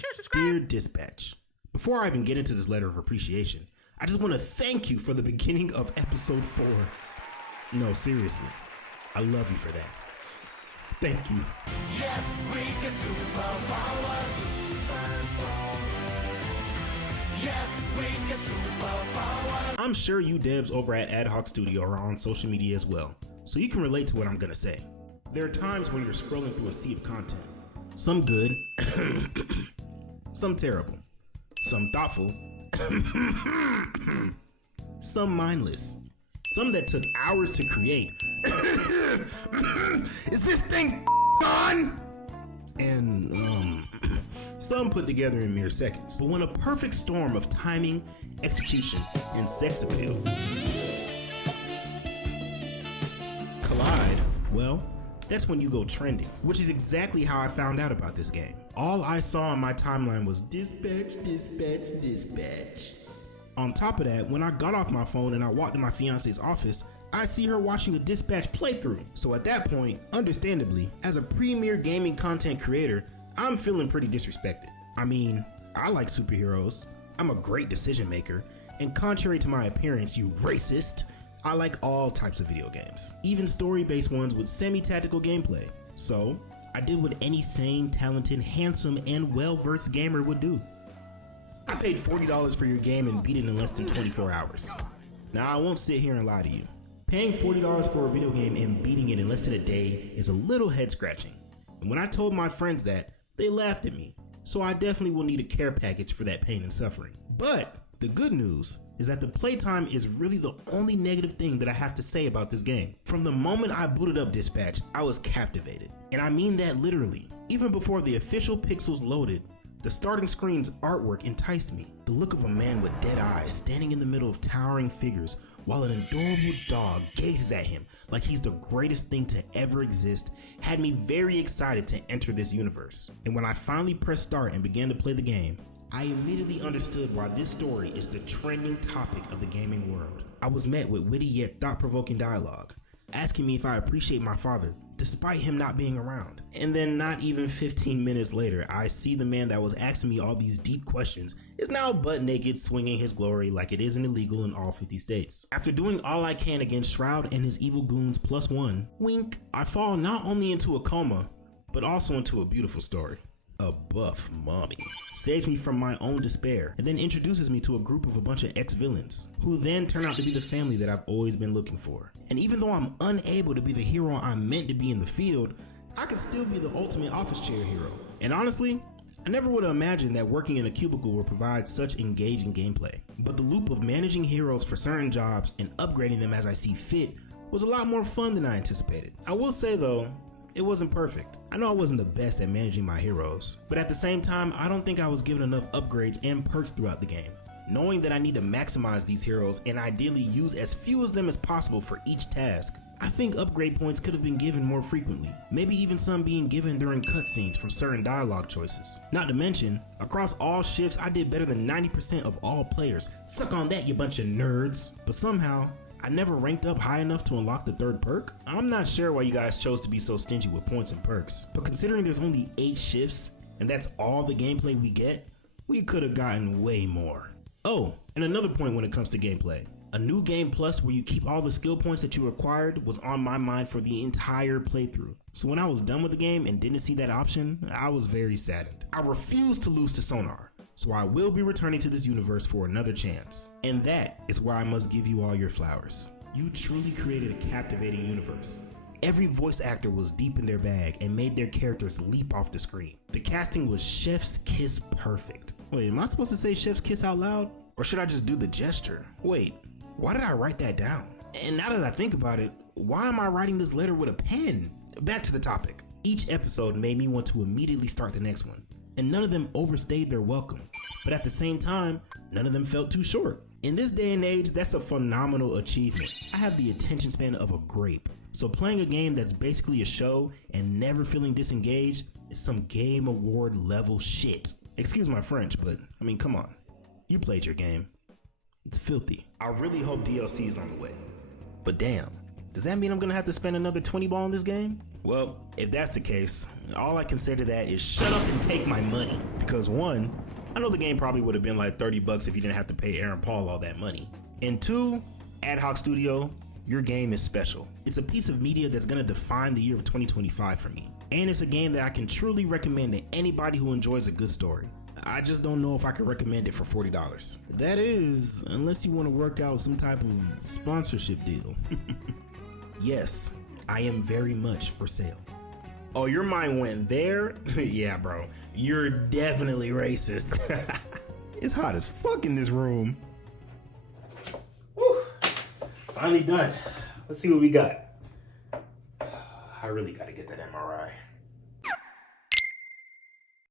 share, subscribe. Dear Dispatch, before I even get into this letter of appreciation, I just want to thank you for the beginning of episode 4. No, seriously, I love you for that. Thank you. Yes, we get superpowers. Yes, we get superpowers. I'm sure you devs over at Ad Hoc Studio are on social media as well, so you can relate to what I'm gonna say. There are times when you're scrolling through a sea of content. Some good, some terrible, some thoughtful, some mindless, some that took hours to create. Is this thing on? And some put together in mere seconds. But when a perfect storm of timing, execution, and sex appeal collide, well, that's when you go trending, which is exactly how I found out about this game. All I saw on my timeline was dispatch, dispatch, dispatch. On top of that, when I got off my phone and I walked to my fiance's office, I see her watching a Dispatch playthrough. So at that point, understandably, as a premier gaming content creator, I'm feeling pretty disrespected. I mean, I like superheroes, I'm a great decision maker, and contrary to my appearance, you racist, I like all types of video games, even story-based ones with semi-tactical gameplay. So, I did what any sane, talented, handsome, and well-versed gamer would do. I paid $40 for your game and beat it in less than 24 hours. Now, I won't sit here and lie to you. Paying $40 for a video game and beating it in less than a day is a little head-scratching. And when I told my friends that, they laughed at me. So I definitely will need a care package for that pain and suffering. But the good news is that the playtime is really the only negative thing that I have to say about this game. From the moment I booted up Dispatch, I was captivated. And I mean that literally. Even before the official pixels loaded, the starting screen's artwork enticed me. The look of a man with dead eyes standing in the middle of towering figures while an adorable dog gazes at him like he's the greatest thing to ever exist had me very excited to enter this universe. And when I finally pressed start and began to play the game, I immediately understood why this story is the trending topic of the gaming world. I was met with witty yet thought-provoking dialogue, asking me if I appreciate my father, despite him not being around. And then not even 15 minutes later, I see the man that was asking me all these deep questions is now butt naked swinging his glory like it isn't illegal in all 50 states. After doing all I can against Shroud and his evil goons +1, wink, I fall not only into a coma, but also into a beautiful story. A buff mommy saves me from my own despair and then introduces me to a group of a bunch of ex-villains who then turn out to be the family that I've always been looking for. And even though I'm unable to be the hero I'm meant to be in the field, I could still be the ultimate office chair hero. And honestly, I never would have imagined that working in a cubicle would provide such engaging gameplay. But the loop of managing heroes for certain jobs and upgrading them as I see fit was a lot more fun than I anticipated. I will say though, it wasn't perfect. I know I wasn't the best at managing my heroes, but at the same time, I don't think I was given enough upgrades and perks throughout the game. Knowing that I need to maximize these heroes and ideally use as few of them as possible for each task, I think upgrade points could have been given more frequently, maybe even some being given during cutscenes from certain dialogue choices. Not to mention, across all shifts I did better than 90% of all players. Suck on that, you bunch of nerds. But somehow, I never ranked up high enough to unlock the third perk. I'm not sure why you guys chose to be so stingy with points and perks, but considering there's only 8 shifts and that's all the gameplay we get, we could have gotten way more. Oh, and another point when it comes to gameplay. A new game plus where you keep all the skill points that you acquired was on my mind for the entire playthrough. So when I was done with the game and didn't see that option, I was very saddened. I refuse to lose to Sonar, so I will be returning to this universe for another chance. And that is where I must give you all your flowers. You truly created a captivating universe. Every voice actor was deep in their bag and made their characters leap off the screen. The casting was chef's kiss perfect. Wait, am I supposed to say chef's kiss out loud? Or should I just do the gesture? Wait, why did I write that down? And now that I think about it, why am I writing this letter with a pen? Back to the topic. Each episode made me want to immediately start the next one, and none of them overstayed their welcome. But at the same time, none of them felt too short. In this day and age, that's a phenomenal achievement. I have the attention span of a grape, so playing a game that's basically a show and never feeling disengaged is some Game Award level shit. Excuse my French, but I mean, come on. You played your game. It's filthy. I really hope DLC is on the way. But damn, Does that mean I'm gonna have to spend another 20 ball on this game? Well, if that's the case, all I can say to that is shut up and take my money. Because one, I know the game probably would have been like 30 bucks if you didn't have to pay Aaron Paul all that money. And two, Ad Hoc Studio, your game is special. It's a piece of media that's gonna define the year of 2025 for me. And it's a game that I can truly recommend to anybody who enjoys a good story. I just don't know if I could recommend it for $40. That is, unless you want to work out some type of sponsorship deal. Yes, I am very much for sale. Oh, your mind went there? Yeah, bro, you're definitely racist. It's hot as fuck in this room. Whew. Finally done. Let's see what we got. I really gotta get that MRI.